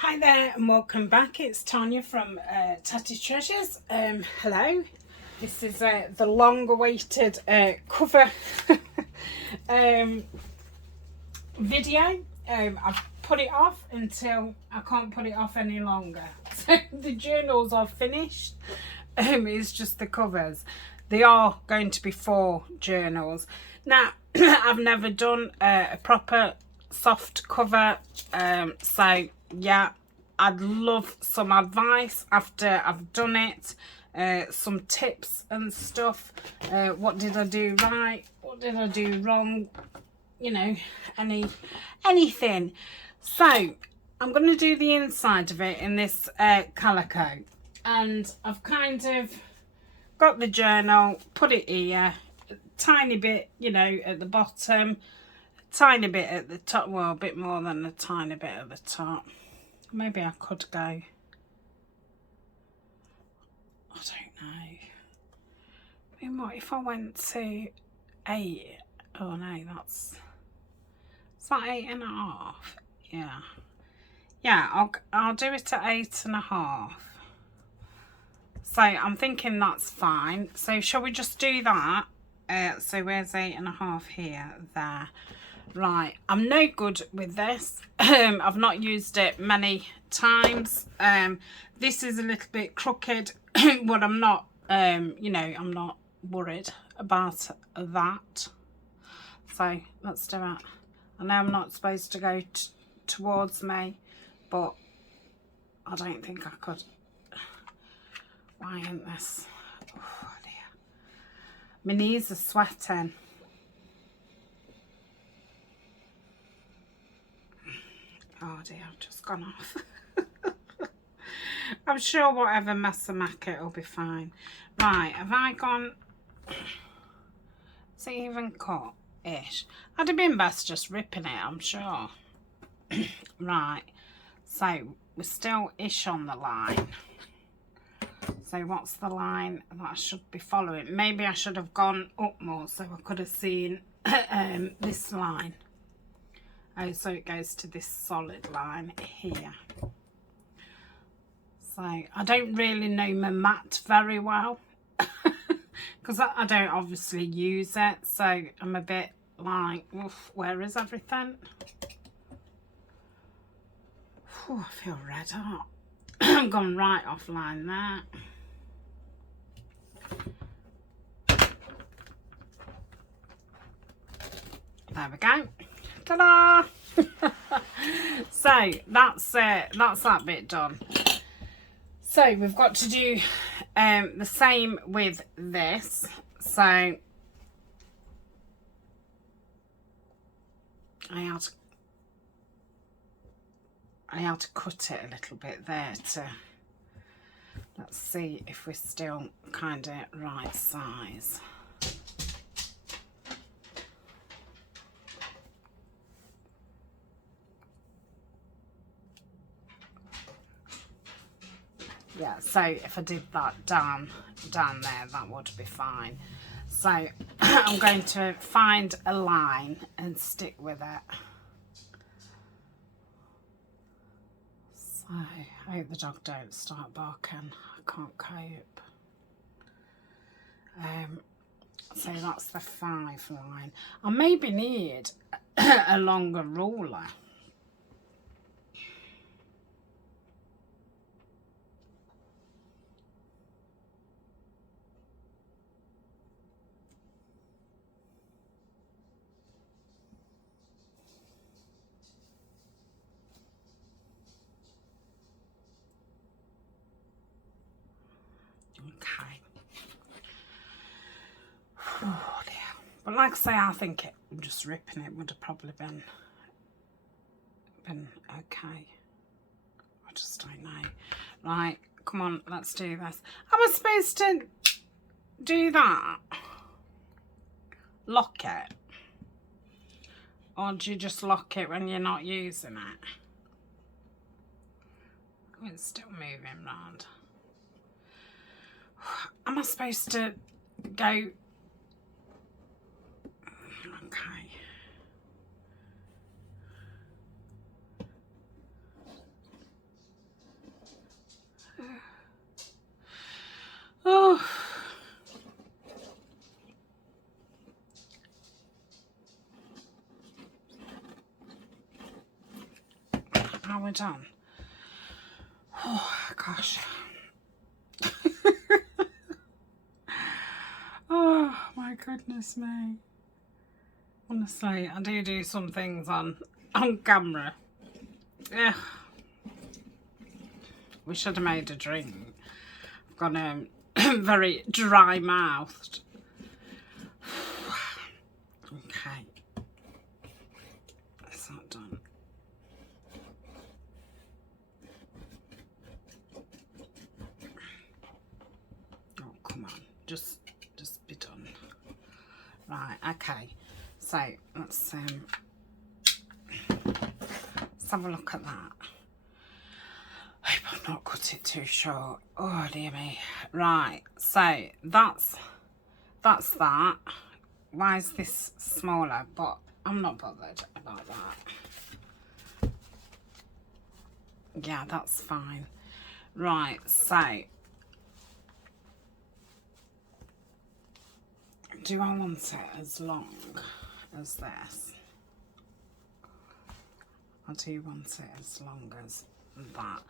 Hi there and welcome back. It's Tania from Tatty Treasures. Hello. This is the long-awaited cover video. I've put it off until I can't put it off any longer. So the journals are finished. It's just the covers. They are going to be 4 journals. Now, I've never done a proper soft cover, so yeah, I'd love some advice after I've done it, some tips and stuff. What did I do right? What did I do wrong? You know, anything. So I'm going to do the inside of it in this calico, and I've kind of got the journal, put it here, tiny bit, you know, at the bottom, tiny bit at the top, well, a bit more than a tiny bit at the top. Maybe I could go, I don't know. I mean, what if I went to 8? Oh no, is that 8.5? Yeah. Yeah, I'll do it at 8.5. So I'm thinking that's fine. So shall we just do that? So where's 8.5 here? There. Right, I'm no good with this. I've not used it many times. This is a little bit crooked, but I'm not, you know, I'm not worried about that. So let's do it. I know I'm not supposed to go towards me, but I don't think I could. Why ain't this? Oh dear. My knees are sweating. Oh dear, I've just gone off. I'm sure whatever mess I make it will be fine. Right, have I gone? Is it even cut-ish? I'd have been best just ripping it, I'm sure. Right, so we're still ish on the line. So what's the line that I should be following? Maybe I should have gone up more so I could have seen this line. Oh, so it goes to this solid line here. So I don't really know my mat very well because I don't obviously use it. So I'm a bit like, oof, where is everything? Ooh, I feel red hot. I've gone right offline there. There we go. Ta-da! So that's that bit done. So we've got to do the same with this. So I had to cut it a little bit there to, let's see if we're still kind of right size. Yeah, so if I did that down there, that would be fine. So I'm going to find a line and stick with it. So I hope the dog don't start barking. I can't cope. So that's the 5 line. I maybe need a longer ruler. Okay. Oh dear. But like I say, I think just ripping it would have probably been okay. I just don't know. Right, come on, let's do this. Am I supposed to do that? Lock it? Or do you just lock it when you're not using it? Oh, it's still moving round. Am I supposed to go? Okay. Are we done? Oh gosh. Oh my goodness me. Honestly, I do some things on camera. Yeah. We should have made a drink. I've got very dry mouthed. Okay. That's not done. Oh, come on. Just be done. Right, okay. So let's have a look at that. I hope I've not cut it too short. Oh dear me. Right, so that's that. Why is this smaller? But I'm not bothered about that. Yeah, that's fine. Right, so do I want it as long as this? I do want it as long as that.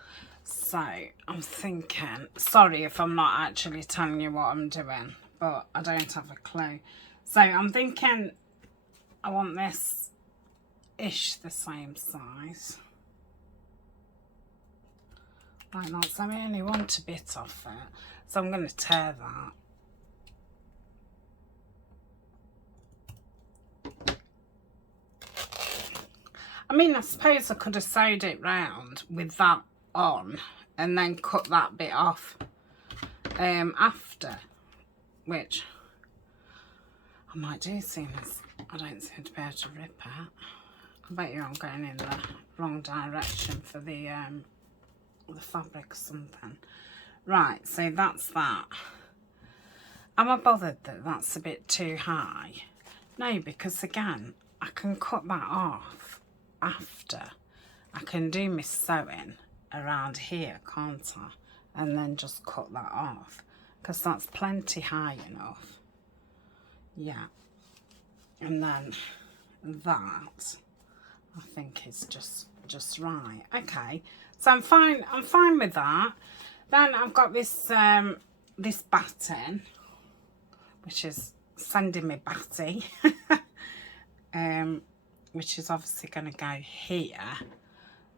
So I'm thinking, sorry if I'm not actually telling you what I'm doing, but I don't have a clue. So I'm thinking I want this ish the same size. Like that. So I only want a bit off it. So I'm going to tear that. I mean, I suppose I could have sewed it round with that on and then cut that bit off after, which I might do soon as I don't seem to be able to rip it. I bet you I'm going in the wrong direction for the fabric or something. Right, so that's that. Am I bothered that that's a bit too high? No, because again, I can cut that off after. I can do my sewing around here, can't I? And then just cut that off, because that's plenty high enough. Yeah. And then that, I think, is just right. Okay, so I'm fine with that. Then I've got this this batting, which is sending me batty. Which is obviously going to go here.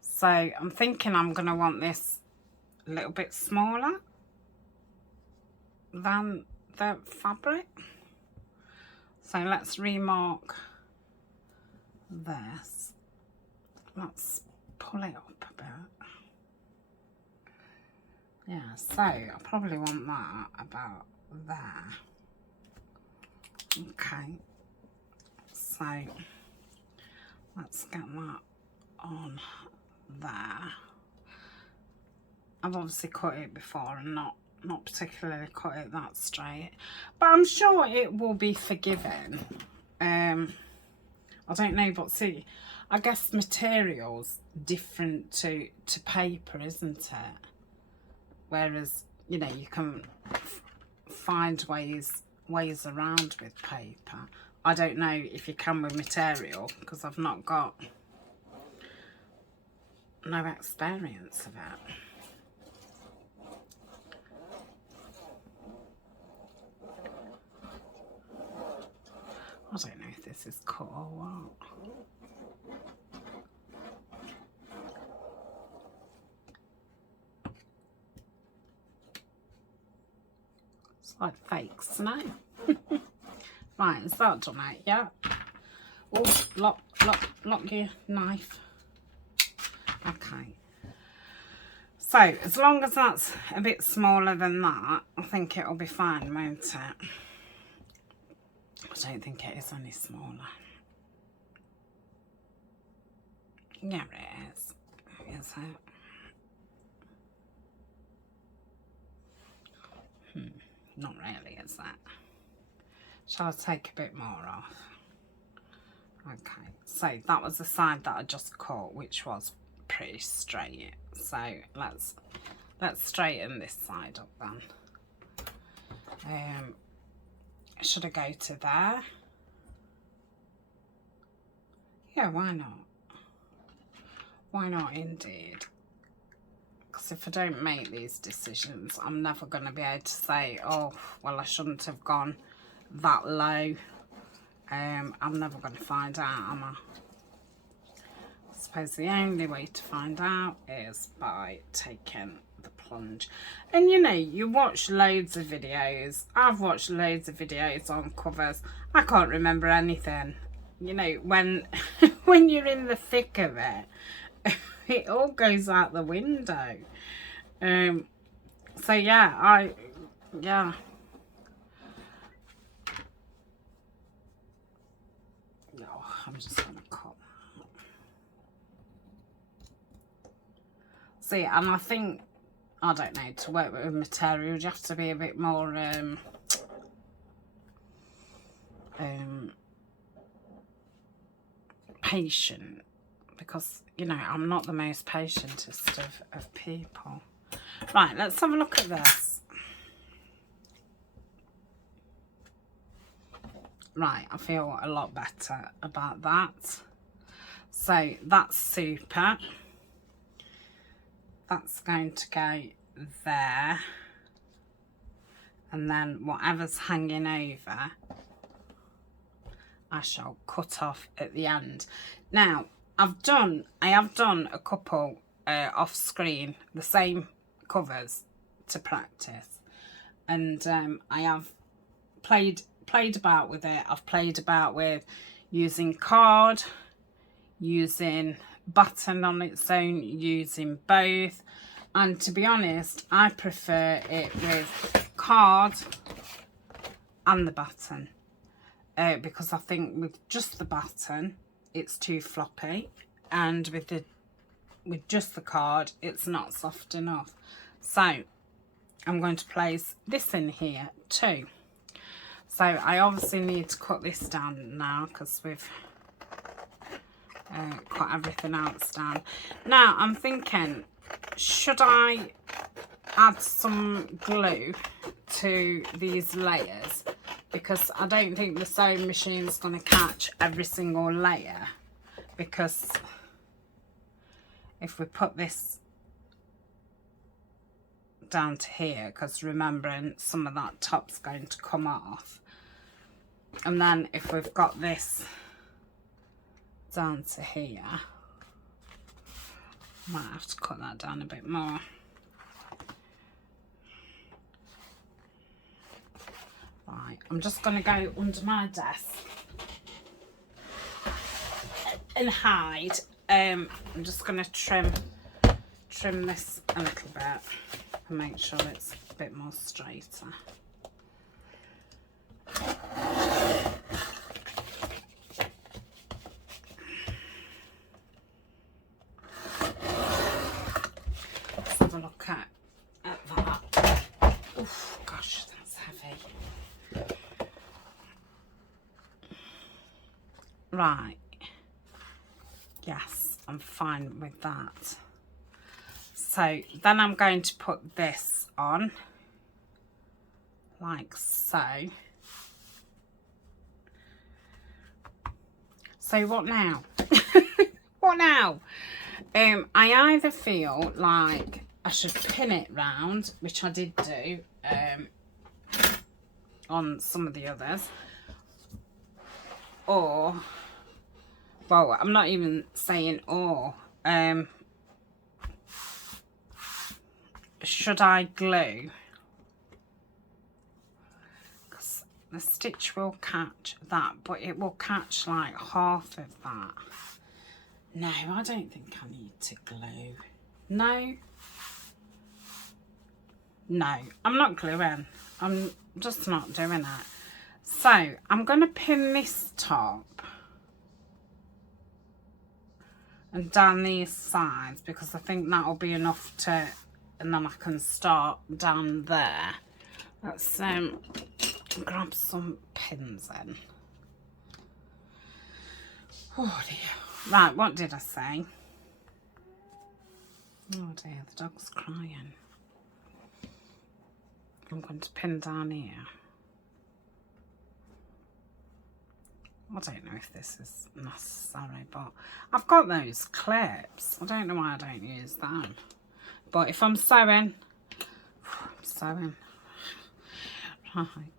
So I'm thinking I'm going to want this a little bit smaller than the fabric. So let's remark this. Let's pull it up a bit. Yeah, so I probably want that about there. Okay, so let's get that on there. I've obviously cut it before and not particularly cut it that straight, but I'm sure it will be forgiven. I don't know, but see, I guess material's different to paper, isn't it? Whereas, you know, you can find ways around with paper. I don't know if you can with material, because I've not got no experience of it. I don't know if this is cut or what. It's like fake snow. Right, is that done out? Yeah. Oh, lock your knife. Okay. So, as long as that's a bit smaller than that, I think it'll be fine, won't it? I don't think it is any smaller. Yeah, it is. Is it? Not really, is that? Shall I take a bit more off? Okay, so that was the side that I just cut, which was pretty straight. So let's straighten this side up then. Should I go to there? Yeah, why not? Why not indeed? Because if I don't make these decisions, I'm never going to be able to say, oh, well, I shouldn't have gone that low. I'm never going to find out, am I? I suppose the only way to find out is by taking the plunge. And you know, you watch loads of videos. I've watched loads of videos on covers. I can't remember anything. You know, when when you're in the thick of it, it all goes out the window. So yeah, yeah. Oh, I'm just gonna cut that. See, and I think, I don't know, to work with material, you have to be a bit more patient, because, you know, I'm not the most patientest of people. Right, let's have a look at this. Right, I feel a lot better about that. So that's super. That's going to go there. And then whatever's hanging over, I shall cut off at the end. Now, I have done a couple off screen, the same covers to practice. And I have played about with it. I've played about with using card, using button on its own, using both. And to be honest, I prefer it with card and the button. Because I think with just the button, it's too floppy, and with just the card, it's not soft enough. So I'm going to place this in here too. So I obviously need to cut this down now, because we've cut everything else down. Now I'm thinking, should I add some glue to these layers? Because I don't think the sewing machine is going to catch every single layer. Because if we put this down to here, because remembering some of that top's going to come off, and then if we've got this down to here, might have to cut that down a bit more. Right, I'm just going to go under my desk and hide. I'm just going to trim this a little bit and make sure it's a bit more straighter. Let's have a look at that. Oof, gosh, that's heavy. Right, yes, I'm fine with that. So then I'm going to put this on, like so. So what now? What now? I either feel like I should pin it round, which I did do on some of the others, or, well, I'm not even saying or, should I glue? Because the stitch will catch that, but it will catch like half of that. No, I don't think I need to glue. No, I'm not gluing. I'm just not doing it. So I'm going to pin this top and down these sides, because I think that will be enough to, and then I can start down there. Let's grab some pins in. Oh dear. Right, what did I say? Oh dear, the dog's crying. I'm going to pin down here. I don't know if this is necessary, but I've got those clips. I don't know why I don't use them. But if I'm sewing, I'm sewing. Right.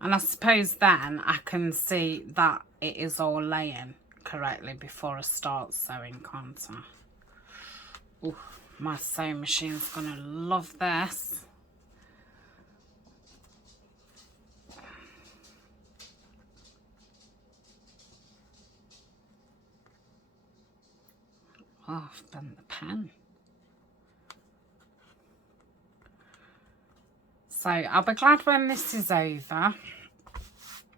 And I suppose then I can see that it is all laying correctly before I start sewing, can't I? Ooh, my sewing machine's gonna love this. Oh, I've bent the pen. So I'll be glad when this is over.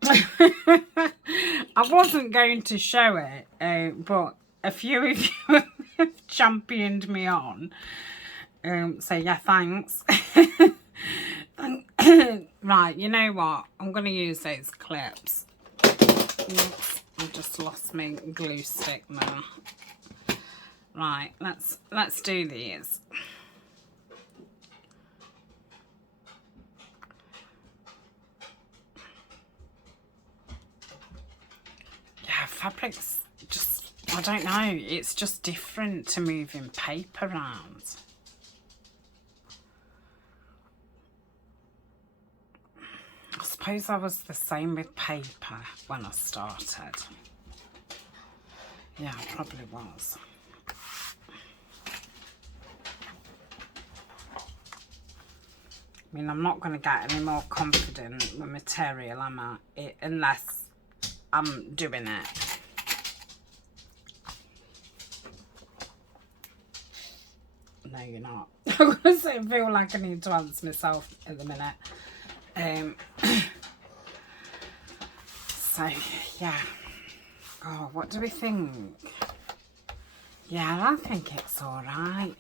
I wasn't going to show it, but a few of you have championed me on. So yeah, thanks. Right, you know what? I'm going to use those clips. Oops, I just lost my glue stick now. Right, let's do these. Yeah, fabric's just, I don't know, it's just different to moving paper around. I suppose I was the same with paper when I started. Yeah, I probably was. I mean, I'm not going to get any more confident with material, am I? Unless I'm doing it. No, you're not. I'm going to say I feel like I need to answer myself at the minute. So, yeah. Oh, what do we think? Yeah, I think it's alright.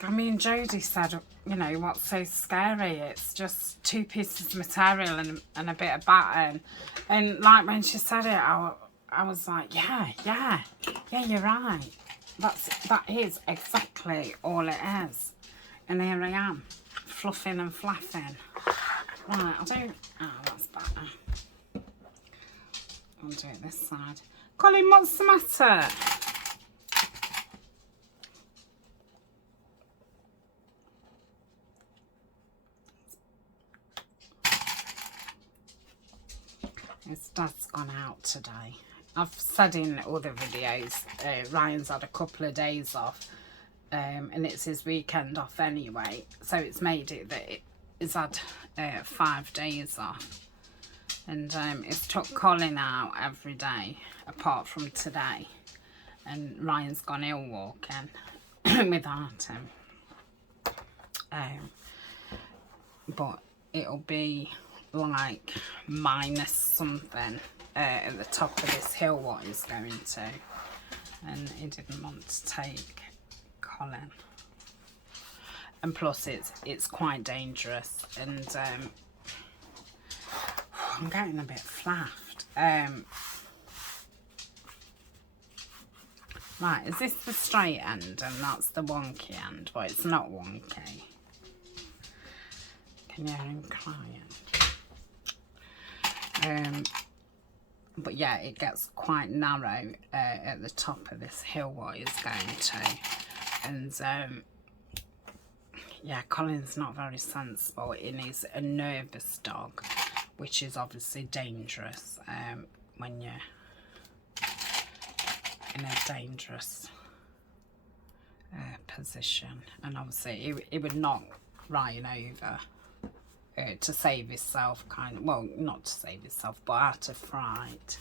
I mean, Jodie said, you know, what's so scary? It's just 2 pieces of material and a bit of batten. And like when she said it, I was like, yeah, you're right. That is exactly all it is. And here I am, fluffing and flapping. Right, I don't, oh, that's better. I'll do it this side. Colin, what's the matter? His dad's gone out today. I've said in other videos, Ryan's had a couple of days off, and it's his weekend off anyway, so it's made it that he's had 5 days off, and it's took Colin out every day apart from today, and Ryan's gone ill walking without him, but it'll be like minus something at the top of this hill what he's going to, and he didn't want to take Colin, and plus it's quite dangerous, and I'm getting a bit flapped. Right, is this the straight end and that's the wonky end? Well, it's not wonky. Can you hear him crying? But yeah, it gets quite narrow at the top of this hill what he's going to, and yeah, Colin's not very sensible, and he's a nervous dog, which is obviously dangerous when you're in a dangerous position, and obviously he would knock Ryan over to save himself, kind of, well, not to save himself, but out of fright.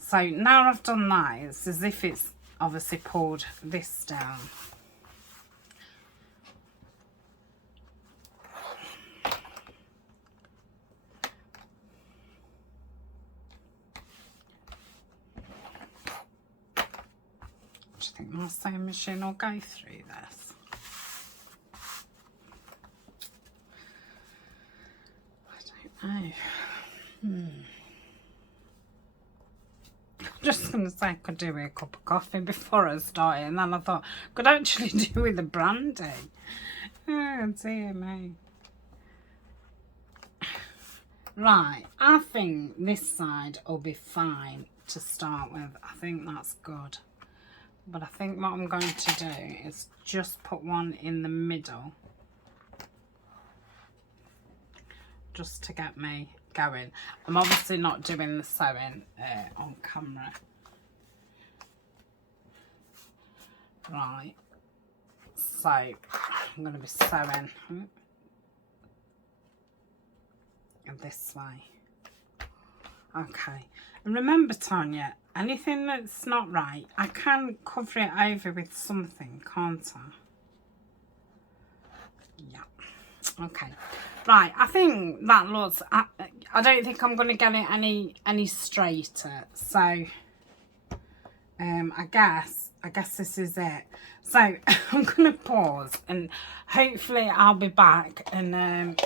So now I've done that, it's as if it's obviously pulled this down. Do you think my sewing machine will go through this? I don't know. I'm just going to say I could do with a cup of coffee before I started, and then I thought I could actually do with the brandy. Oh dear me. Right, I think this side will be fine to start with. I think that's good. But I think what I'm going to do is just put one in the middle. Just to get me going. I'm obviously not doing the sewing on camera. Right. So, I'm going to be sewing this way. Okay. And remember, Tania, anything that's not right, I can cover it over with something, can't I? Yeah. Okay. Right, I think that looks... I don't think I'm going to get it any straighter. So, I guess this is it. So, I'm going to pause and hopefully I'll be back and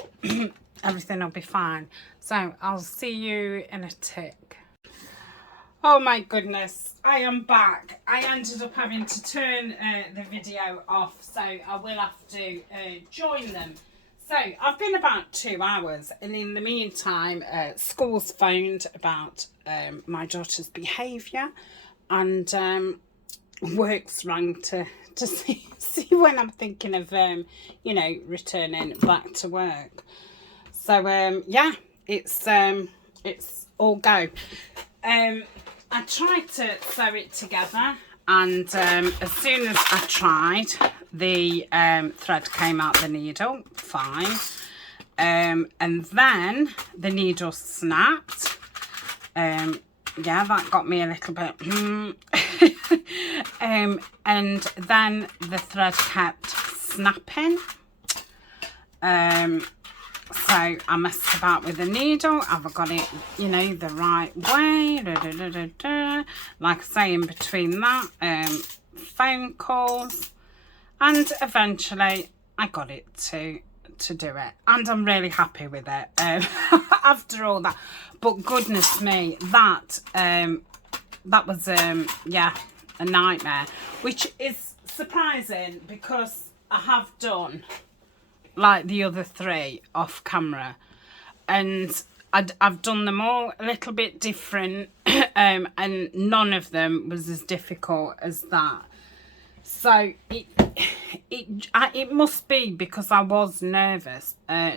everything will be fine. So, I'll see you in a tick. Oh my goodness, I am back. I ended up having to turn the video off, so I will have to join them. So, I've been about 2 hours, and in the meantime, school's phoned about my daughter's behaviour, and work's rang to see when I'm thinking of, you know, returning back to work. So, yeah, it's all go. I tried to sew it together, and as soon as I tried, the thread came out the needle, fine. And then the needle snapped. Yeah, that got me a little bit. And then the thread kept snapping. So I messed about with the needle. Have I got it, you know, the right way? Like I say, in between that, phone calls, and eventually I got it to do it, and I'm really happy with it after all that. But goodness me, that was yeah, a nightmare, which is surprising because I have done like the other 3 off camera, and I've done them all a little bit different, and none of them was as difficult as that. So it must be because I was nervous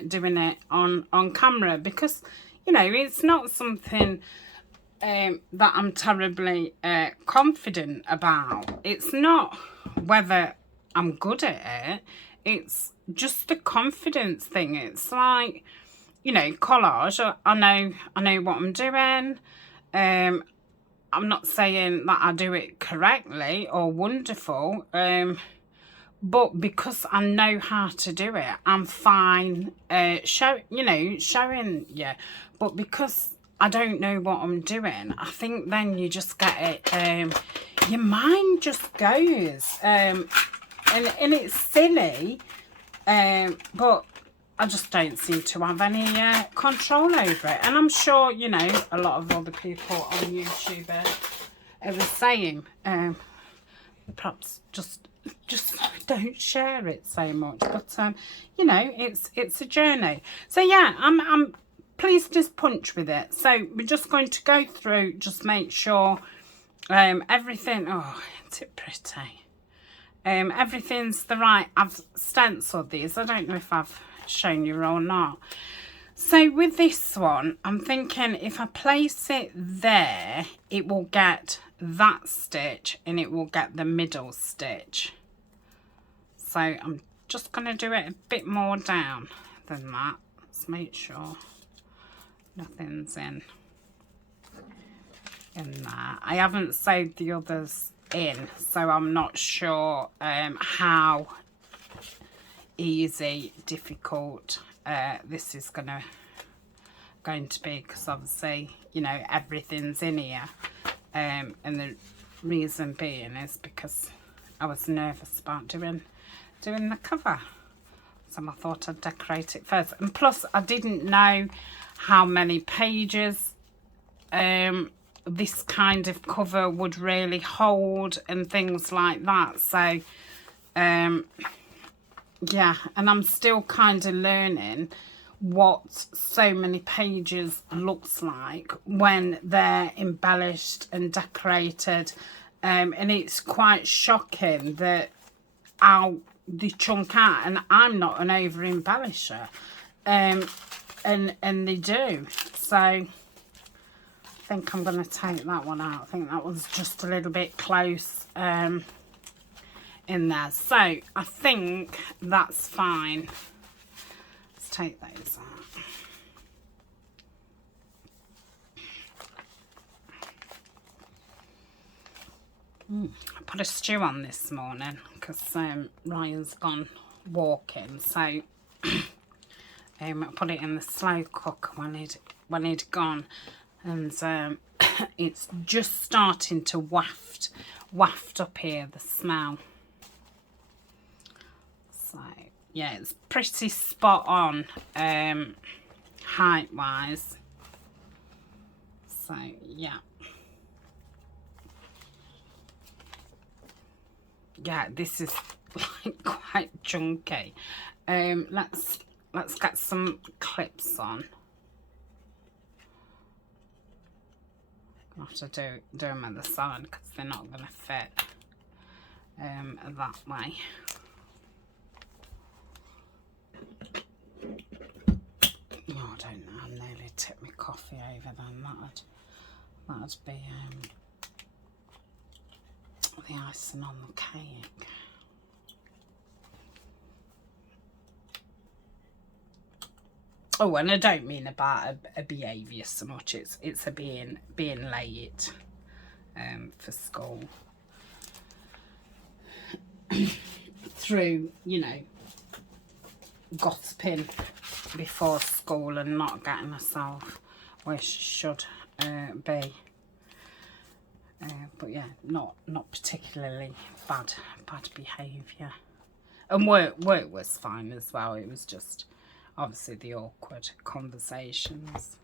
doing it on camera, because, you know, it's not something that I'm terribly confident about. It's not whether I'm good at it, it's just a confidence thing. It's like, you know, collage. I know what I'm doing. I'm not saying that I do it correctly or wonderful, but because I know how to do it, I'm fine showing you. But because I don't know what I'm doing, I think then you just get it, your mind just goes, and it's silly, but I just don't seem to have any control over it. And I'm sure, you know, a lot of other people on YouTube are the same. Perhaps just don't share it so much. But you know, it's a journey. So yeah, I'm pleased as punch with it. So we're just going to go through, just make sure everything. Oh, isn't it pretty? Everything's the right. I've stenciled these. I don't know if I've shown you or not. So with this one, I'm thinking if I place it there, it will get that stitch and it will get the middle stitch. So I'm just going to do it a bit more down than that. Let's make sure nothing's in there. I haven't sewed the others in, so I'm not sure how easy, difficult this is going to be, because obviously, you know, everything's in here, and the reason being is because I was nervous about doing the cover, so I thought I'd decorate it first. And plus I didn't know how many pages this kind of cover would really hold and things like that. So yeah, and I'm still kind of learning what so many pages looks like when they're embellished and decorated, and it's quite shocking that how they chunk out, and I'm not an over embellisher, and they do. So I think I'm going to take that one out. I think that was just a little bit close in there, so I think that's fine. Let's take those out. I put a stew on this morning because Ryan's gone walking, so I put it in the slow cooker when he'd gone, and it's just starting to waft up here, the smell. So yeah, it's pretty spot on height wise. So yeah. Yeah, this is like quite chunky. Let's get some clips on. I'll have to do them at the side because they're not going to fit that way. Oh, I don't know. I nearly tipped my coffee over then. That'd be the icing on the cake. Oh, and I don't mean about a behaviour so much. It's a being late for school. Through, you know, gossiping before school and not getting herself where she should be. But yeah, not particularly bad behaviour. And work was fine as well. It was just obviously the awkward conversations.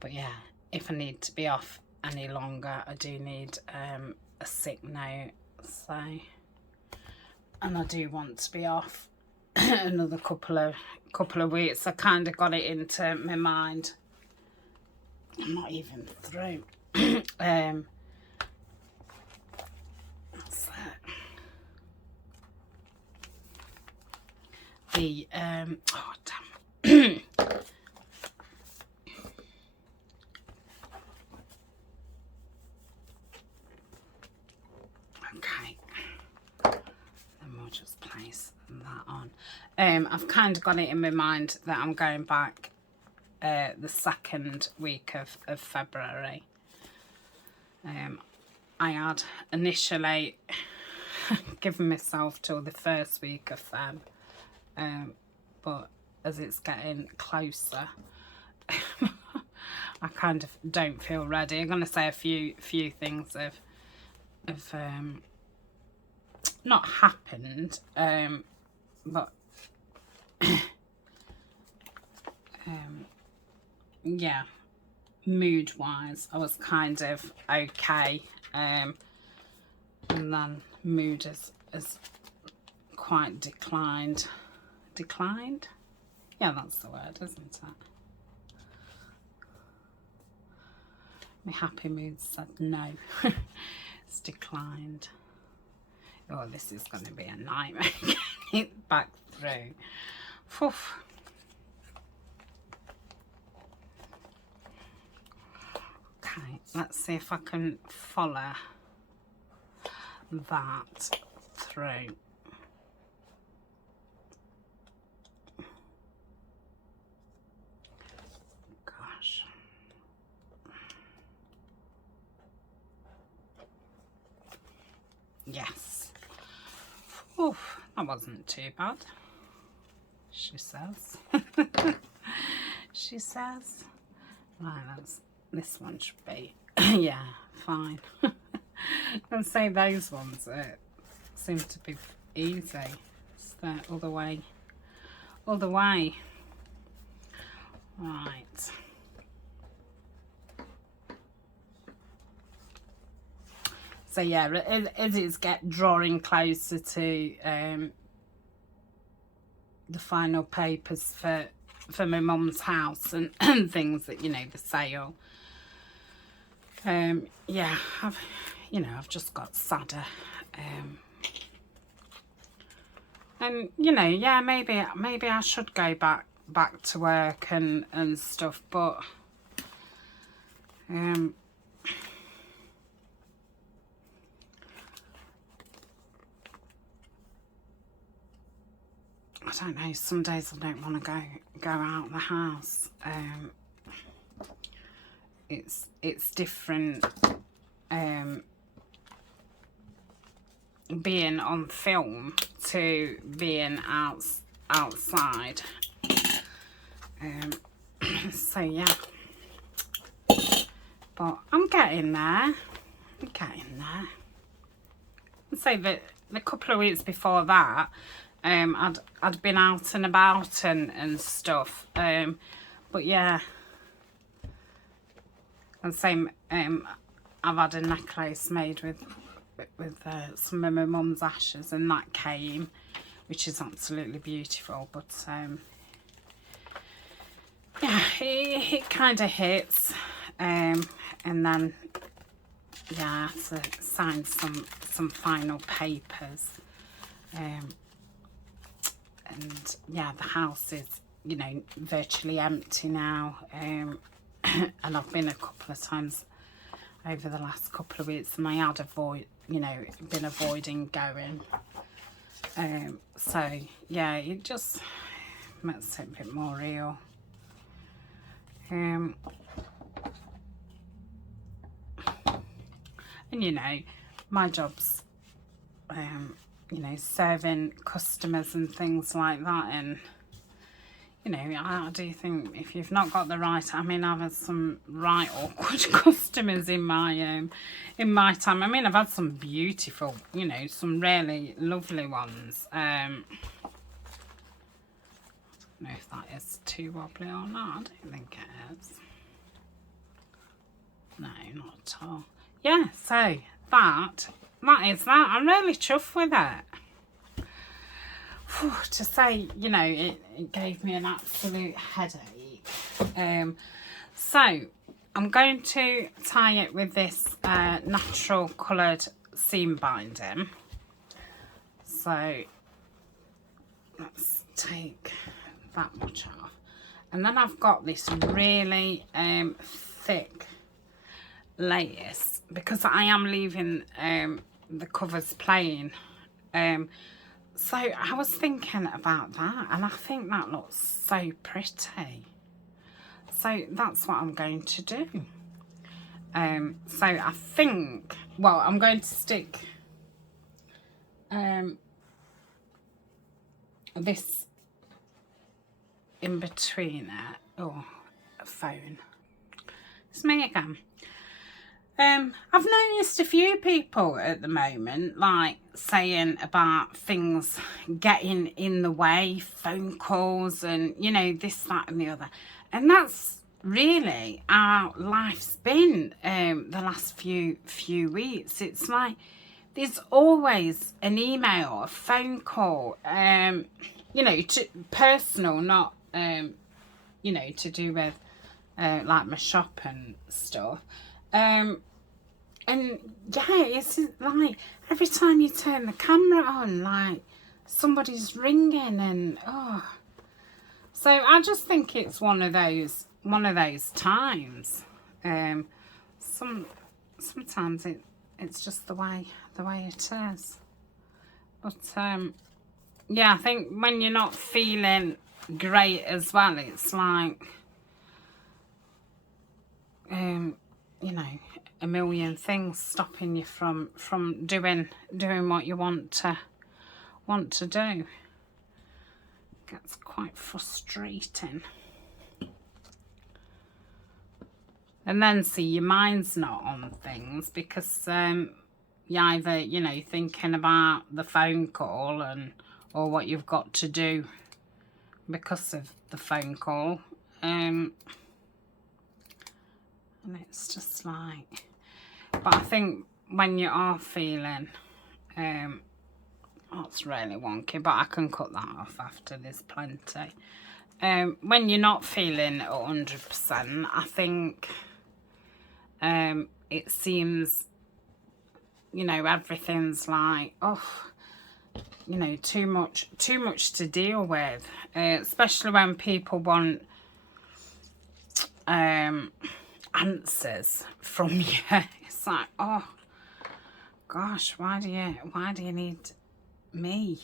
But yeah, if I need to be off any longer, I do need a sick note. So, and I do want to be off another couple of weeks. I kind of got it into my mind. I'm not even through. What's that? The oh damn. Okay. Then we'll just place that on. I've kind of got it in my mind that I'm going back the second week of February. I had initially given myself till the first week of Feb, but as it's getting closer, I kind of don't feel ready. I'm going to say a few things have not happened, but yeah, mood wise I was kind of okay, and then mood has quite declined. Yeah, that's the word, isn't it? My happy mood said no. It's declined. Oh, this is going to be a nightmare getting it back through. Oof. Okay, let's see if I can follow that through. Gosh. Yes. Oof, that wasn't too bad, she says. She says. Right, this one should be, yeah, fine. And say those ones seem to be easy. It's the other way. Right. So yeah, as it's drawing closer to the final papers for my mum's house and, and things that, you know, the sale. Yeah, I've just got sadder. And you know, yeah, maybe I should go back to work and stuff, but I don't know, some days I don't want to go out of the house. It's different being on film to being outside. So yeah, but I'm getting there. So the couple of weeks before that, I'd been out and about and stuff. But yeah, and same. I've had a necklace made with some of my mum's ashes, and that came, which is absolutely beautiful. But yeah, it kind of hits, and then yeah, I have to sign some final papers, and yeah, the house is, you know, virtually empty now, and I've been a couple of times over the last couple of weeks, and I had been avoiding going. So yeah, it just makes it a bit more real. And you know, my job's you know, serving customers and things like that, and you know, I do think if you've not got the right, I mean, I've had some right awkward customers in my time. I mean, I've had some beautiful, you know, some really lovely ones. I don't know if that is too wobbly or not. I don't think it is. No, not at all. Yeah, so that is that. I'm really chuffed with it. To say, you know, it gave me an absolute headache. So I'm going to tie it with this natural coloured seam binding. So let's take that much off, and then I've got this really thick lace, because I am leaving the covers plain. So I was thinking about that, and I think that looks so pretty. So that's what I'm going to do. So I think, well, I'm going to stick this in between it. Oh, a phone. It's me again. I've noticed a few people at the moment, like, saying about things getting in the way, phone calls and, you know, this, that and the other. And that's really how life's been the last few weeks. It's like there's always an email, a phone call, you know, personal, not, you know, to do with like my shop and stuff. And yeah, it's like every time you turn the camera on, like somebody's ringing, and oh, so I just think it's one of those times. Sometimes it's just the way it is. But yeah, I think when you're not feeling great as well, it's like you know, a million things stopping you from doing what you want to do. It gets quite frustrating. And then see, your mind's not on things because you're either, you know, thinking about the phone call or what you've got to do because of the phone call. And it's just like, but I think when you are feeling, that's really wonky, but I can cut that off after, there's plenty. When you're not feeling 100%, I think it seems, you know, everything's like, oh, you know, too much to deal with, especially when people want answers from you. It's like, oh gosh, why do you need me?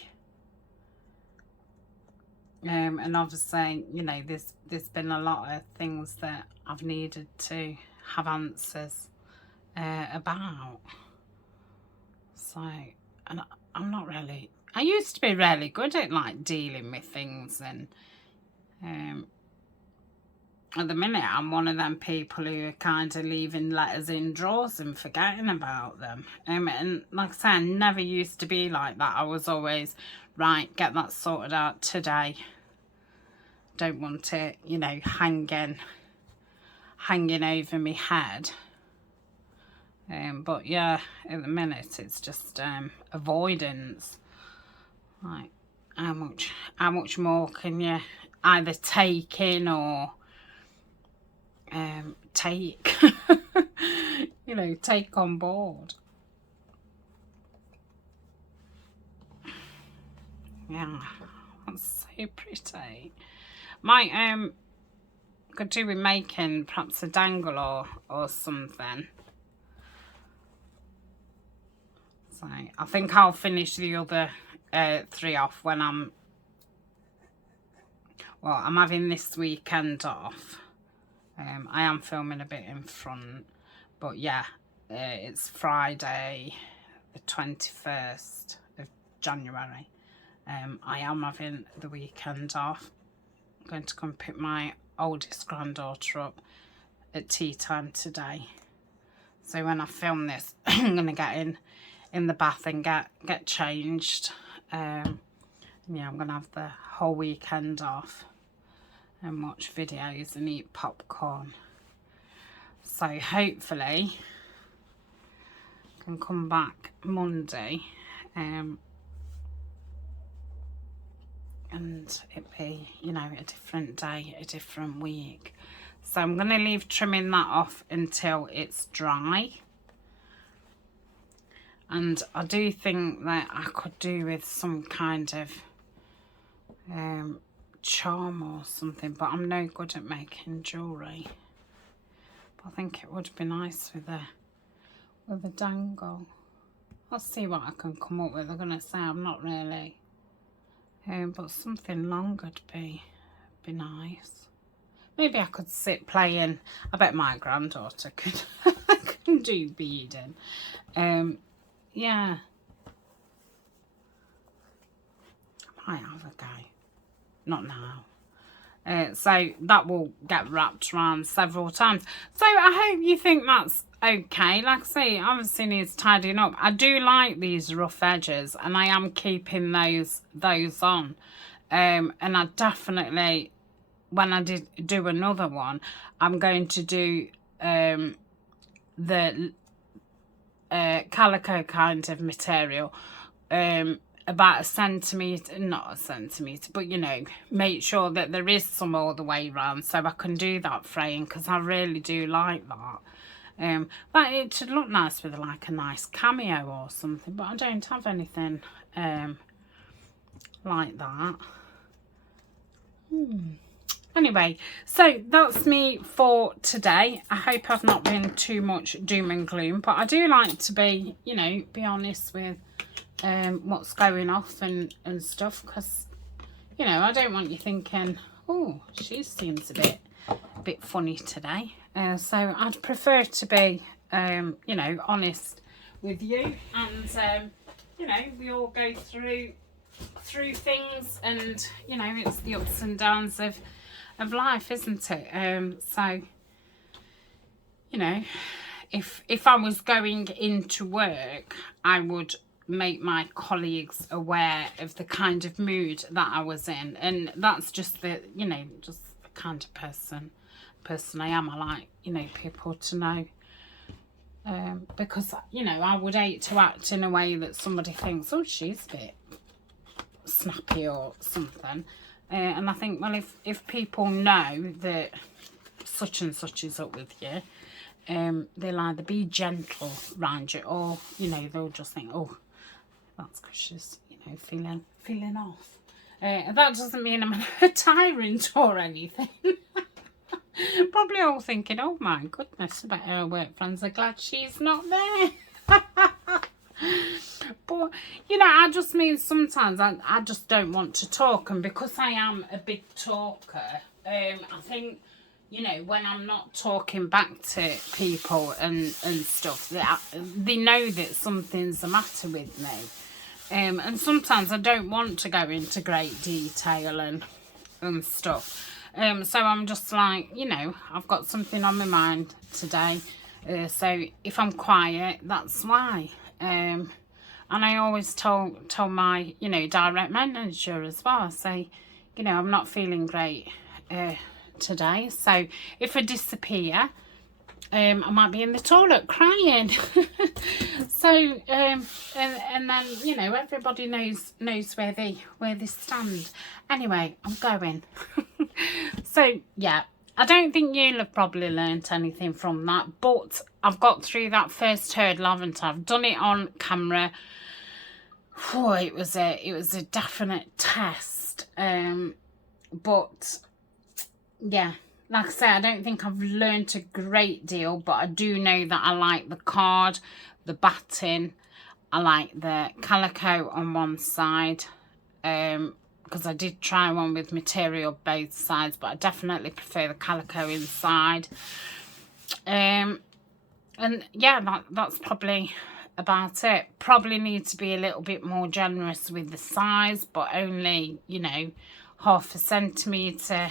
And obviously, you know, there's been a lot of things that I've needed to have answers about. So, and I'm not really, I used to be really good at like dealing with things, and at the minute I'm one of them people who are kind of leaving letters in drawers and forgetting about them. And like I say, I never used to be like that. I was always, right, get that sorted out today. Don't want it, you know, hanging over my head. But yeah, at the minute it's just avoidance. Like, how much more can you either take in or take, you know, take on board? Yeah, that's so pretty. Might could do with making perhaps a dangle or something. So I think I'll finish the other 3 off when I'm having this weekend off. I am filming a bit in front, but yeah, it's Friday the 21st of January. I am having the weekend off. I'm going to come pick my oldest granddaughter up at tea time today. So when I film this, I'm going to get in the bath and get changed. Yeah, I'm going to have the whole weekend off and watch videos and eat popcorn. So hopefully I can come back Monday and it be, you know, a different day, a different week. So I'm going to leave trimming that off until it's dry. And I do think that I could do with some kind of charm or something, but I'm no good at making jewellery. But I think it would be nice with a dangle. I'll see what I can come up with. I'm going to say I'm not really, but something long would be nice. Maybe I could sit playing. I bet my granddaughter could can do beading. Yeah, I might have a go. Not now. So that will get wrapped around several times. So I hope you think that's okay. Like I say, obviously needs tidying up. I do like these rough edges, and I am keeping those on. And I definitely, when I do another one, I'm going to do the calico kind of material, about 1 centimetre, not 1 centimetre, but you know, make sure that there is some all the way around so I can do that fraying, because I really do like that. But it should look nice with like a nice cameo or something, but I don't have anything like that. Anyway, so that's me for today. I hope I've not been too much doom and gloom, but I do like to be, you know, be honest with what's going off and stuff, because, you know, I don't want you thinking, oh, she seems a bit funny today. So I'd prefer to be, you know, honest with you, and you know, we all go through things, and you know, it's the ups and downs of life, isn't it? So, you know, if I was going into work, I would make my colleagues aware of the kind of mood that I was in, and that's just the, you know, just the kind of person I am. I like, you know, people to know because, you know, I would hate to act in a way that somebody thinks, oh, she's a bit snappy or something. And I think, well, if people know that such and such is up with you, they'll either be gentle around you, or, you know, they'll just think, oh, that's because she's, you know, feeling off. That doesn't mean I'm a tyrant or anything. Probably all thinking, oh my goodness, I bet her work friends are glad she's not there. But, you know, I just mean sometimes I just don't want to talk, and because I am a big talker, I think, you know, when I'm not talking back to people and stuff, they know that something's the matter with me. And sometimes I don't want to go into great detail and stuff. So I'm just like, you know, I've got something on my mind today. So if I'm quiet, that's why. And I always told my, you know, direct manager as well. I say, you know, I'm not feeling great today. So if I disappear, I might be in the toilet crying. So and then, you know, everybody knows where they stand. Anyway, I'm going. So yeah, I don't think you'll have probably learnt anything from that, but I've got through that first hurdle, haven't I? I've done it on camera. Oh, it was a definite test. But yeah, like I say, I don't think I've learnt a great deal, but I do know that I like the card, the batting, I like the calico on one side, because I did try one with material both sides, but I definitely prefer the calico inside. And yeah, that's probably about it. Probably need to be a little bit more generous with the size, but only, you know, 1/2 centimetre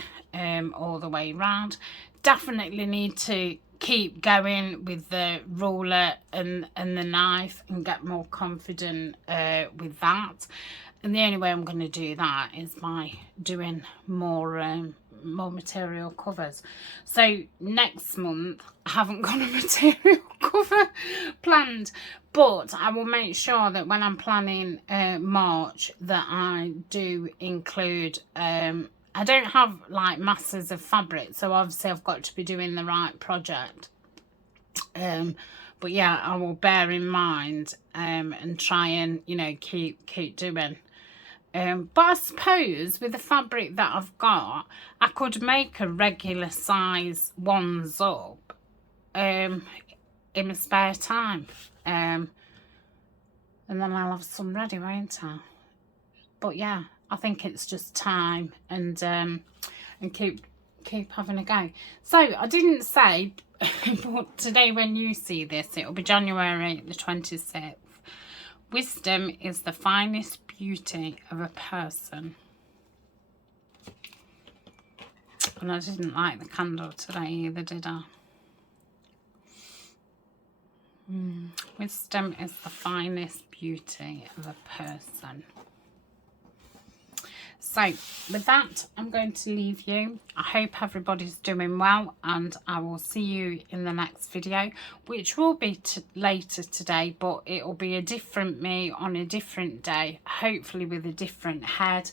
all the way round. Definitely need to keep going with the ruler and the knife and get more confident with that. And the only way I'm going to do that is by doing more material covers. So next month I haven't got a material cover planned, but I will make sure that when I'm planning March that I do include, I don't have like masses of fabric, so obviously I've got to be doing the right project. But yeah, I will bear in mind and try and, you know, keep doing. But I suppose with the fabric that I've got, I could make a regular size ones up in my spare time. And then I'll have some ready, won't I? But yeah, I think it's just time and keep having a go. So I didn't say, but today when you see this, it'll be January the 26th. Wisdom is the finest beauty of a person. And I didn't like the candle today either, did I? Wisdom is the finest beauty of a person. So with that, I'm going to leave you. I hope everybody's doing well, and I will see you in the next video, which will be later today, but it will be a different me on a different day, hopefully with a different head.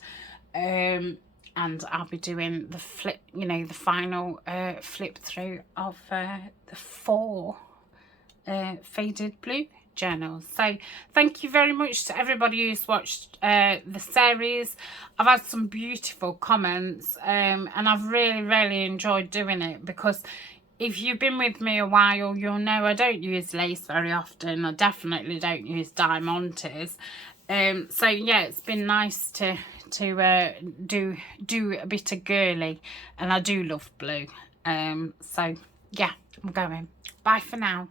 And I'll be doing the flip, you know, the final flip through of the 4 faded blue journals. So thank you very much to everybody who's watched the series. I've had some beautiful comments, and I've really enjoyed doing it, because if you've been with me a while, you'll know I don't use lace very often. I definitely don't use diamantes. So yeah, it's been nice to do a bit of girly, and I do love blue. So yeah, I'm going. Bye for now.